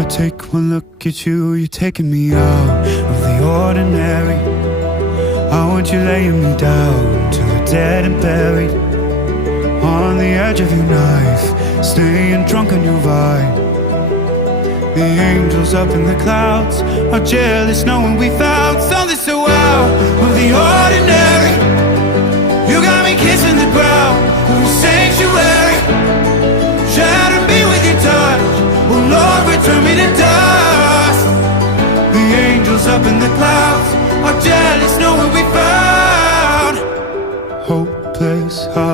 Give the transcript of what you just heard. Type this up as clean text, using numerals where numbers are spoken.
I take one look at you, you're taking me out of the ordinary. I want you laying me down till we're dead and buried, on the edge of your knife, staying drunk on your vine. The angels up in the clouds are jealous knowing we found something so out of the ordinary. You got me kissing the ground, the sanctuary. Shatter me with your touch, oh Lord, return me to dust. The angels up in the clouds are jealous knowing we found hopeless heart.